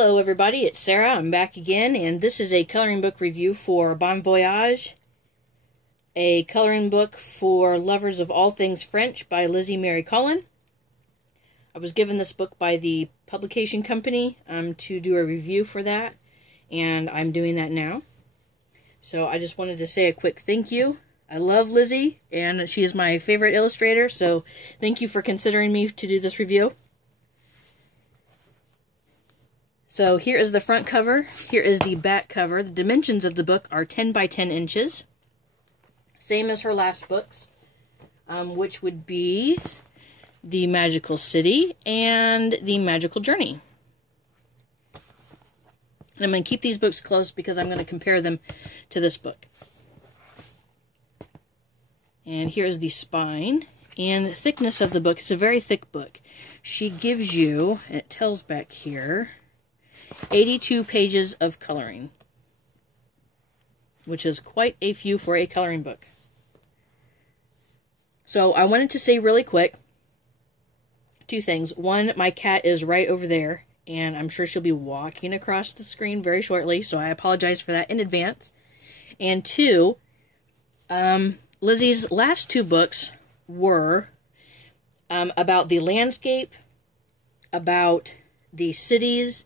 Hello everybody, it's Sarah. I'm back again, and this is a coloring book review for Voyage, a coloring book for lovers of all things French by Lizze Cullen. I was given this book by the publication company to do a review for that, and I'm doing that now. So I just wanted to say a quick thank you. I love Lizze, and she is my favorite illustrator, so thank you for considering me to do this review. So here is the front cover, here is the back cover. The dimensions of the book are 10 by 10 inches. Same as her last books, which would be The Magical City and The Magical Journey. And I'm going to keep these books close because I'm going to compare them to this book. And here's the spine and the thickness of the book. It's a very thick book. She gives you, and it tells back here, 82 pages of coloring, which is quite a few for a coloring book. So I wanted to say really quick two things. One, my cat is right over there, and I'm sure she'll be walking across the screen very shortly, so I apologize for that in advance. And two, Lizze's last two books were about the landscape, about the cities,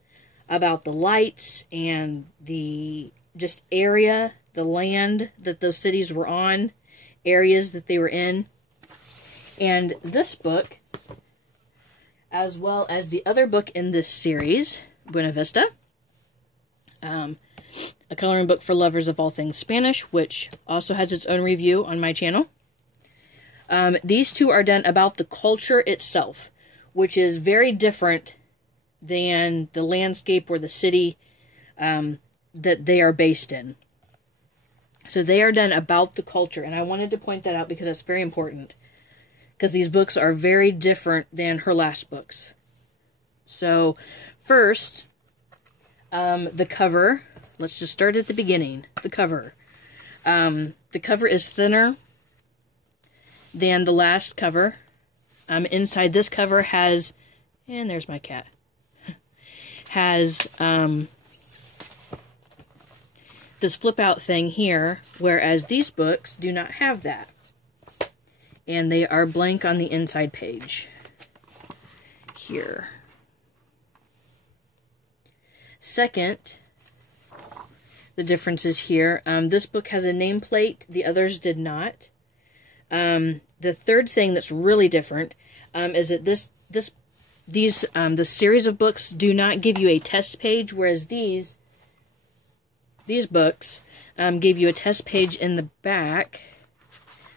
about the lights and the just area, the land that those cities were on, areas that they were in. And this book, as well as the other book in this series, Buena Vista, a coloring book for lovers of all things Spanish, which also has its own review on my channel. These two are done about the culture itself, which is very different than the landscape or the city that they are based in. So they are done about the culture, and I wanted to point that out because that's very important, because these books are very different than her last books. So first, the cover. Let's just start at the beginning. The cover. The cover is thinner than the last cover. Inside this cover has, and there's my cat, has this flip out thing here, whereas these books do not have that. And they are blank on the inside page. Here. Second, the differences here. This book has a nameplate, the others did not. The third thing that's really different is that the series of books do not give you a test page, whereas these books gave you a test page in the back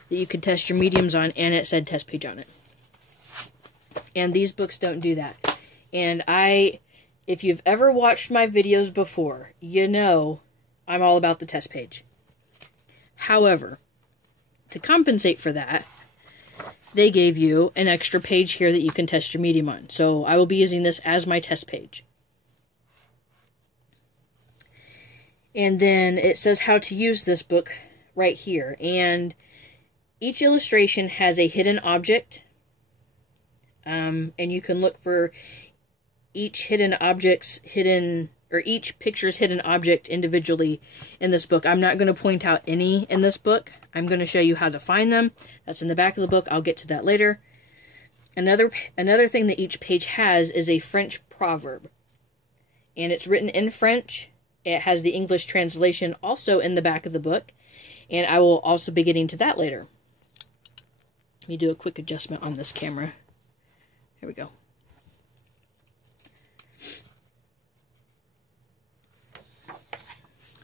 that you could test your mediums on, and it said test page on it. And these books don't do that. And if you've ever watched my videos before, you know I'm all about the test page. However, to compensate for that, they gave you an extra page here that you can test your medium on. So I will be using this as my test page. And then it says how to use this book right here. And each illustration has a hidden object. And you can look for each each picture's hidden object individually in this book. I'm not going to point out any in this book. I'm going to show you how to find them. That's in the back of the book. I'll get to that later. Another thing that each page has is a French proverb. And it's written in French. It has the English translation also in the back of the book. And I will also be getting to that later. Let me do a quick adjustment on this camera. Here we go.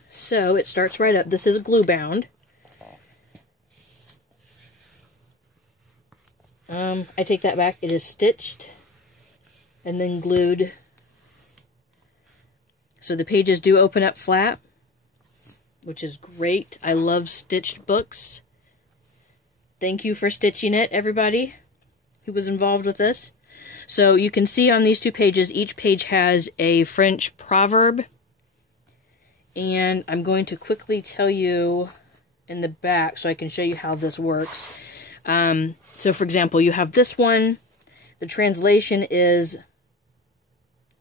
So it starts right up. This is glue bound. I take that back. It is stitched and then glued. So the pages do open up flat, which is great. I love stitched books. Thank you for stitching it, everybody who was involved with this. So you can see on these two pages, each page has a French proverb. And I'm going to quickly tell you in the back so I can show you how this works. So, for example, you have this one. The translation is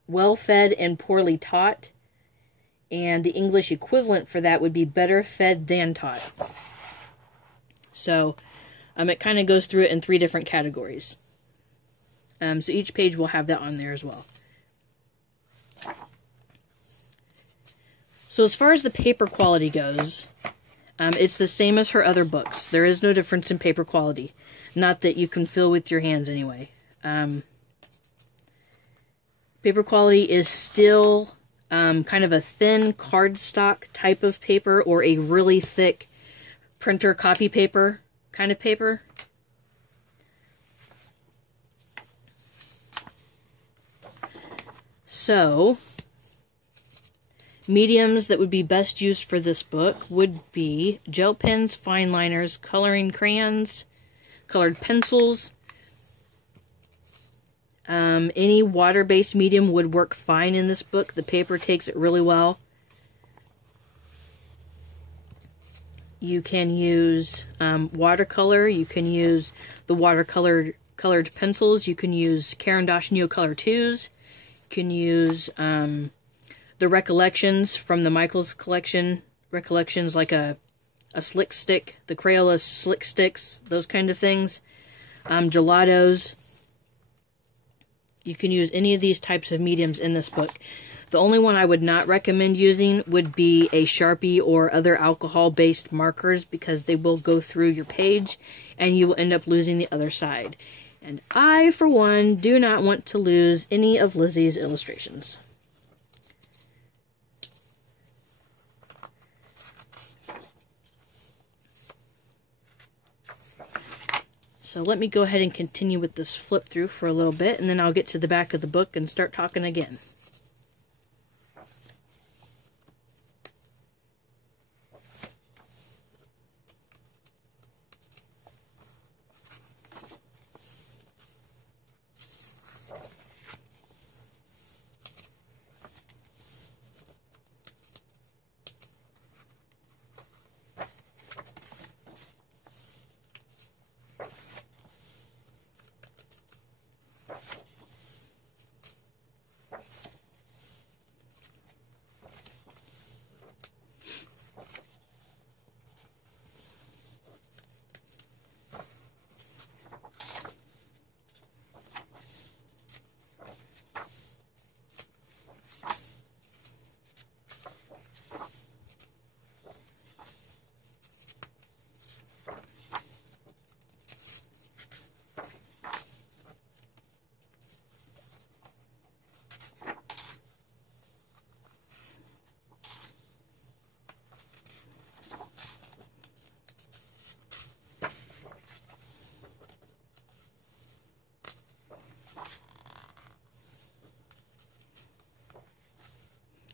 well fed and poorly taught. And the English equivalent for that would be better fed than taught. So it kind of goes through it in 3 different categories. So each page will have that on there as well. So as far as the paper quality goes, it's the same as her other books. There is no difference in paper quality. Not that you can feel with your hands anyway. Paper quality is still kind of a thin cardstock type of paper, or a really thick printer copy paper kind of paper. So, mediums that would be best used for this book would be gel pens, fine liners, coloring crayons, colored pencils. Any water-based medium would work fine in this book. The paper takes it really well. You can use watercolor. You can use the watercolored pencils. You can use Caran d'Ache Neocolor 2s. You can use the Recollections from the Michaels collection. Recollections like a slick stick, the Crayola slick sticks, those kind of things. Gelatos. You can use any of these types of mediums in this book. The only one I would not recommend using would be a Sharpie or other alcohol-based markers, because they will go through your page and you will end up losing the other side. And I, for one, do not want to lose any of Lizze's illustrations. So let me go ahead and continue with this flip through for a little bit, and then I'll get to the back of the book and start talking again.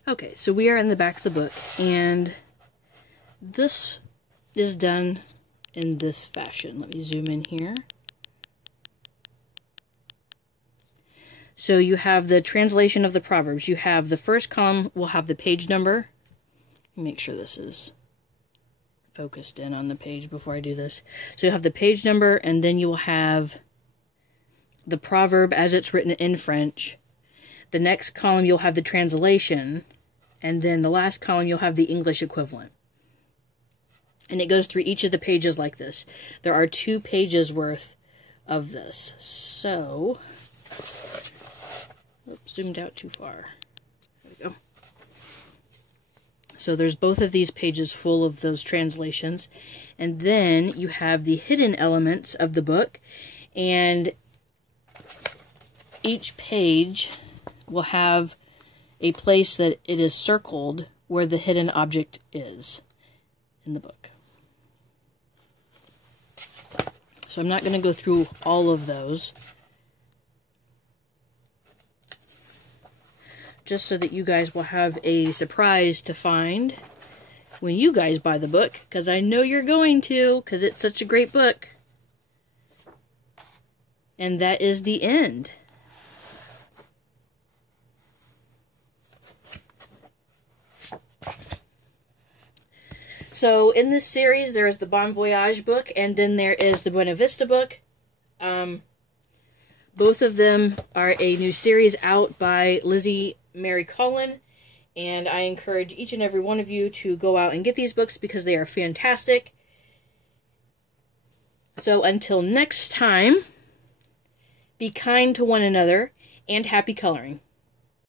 Okay, so we are in the back of the book, and this is done in this fashion. Let me zoom in here. So you have the translation of the Proverbs. You have the first column will have the page number. Let me make sure this is focused in on the page before I do this. So you have the page number, and then you will have the proverb as it's written in French. The next column you'll have the translation, and then the last column you'll have the English equivalent. And it goes through each of the pages like this. There are 2 pages worth of this. So, oops, zoomed out too far. There we go. So there's both of these pages full of those translations. And then you have the hidden elements of the book, and each page will have a place that it is circled where the hidden object is in the book. So I'm not going to go through all of those, just so that you guys will have a surprise to find when you guys buy the book, because I know you're going to, because it's such a great book. And that is the end. So in this series, there Voyage book, and then there is the Buena Vista book. Both of them are a new series out by Lizze Mary Cullen, and I encourage each and every one of you to go out and get these books because they are fantastic. So until next time, be kind to one another, and happy coloring.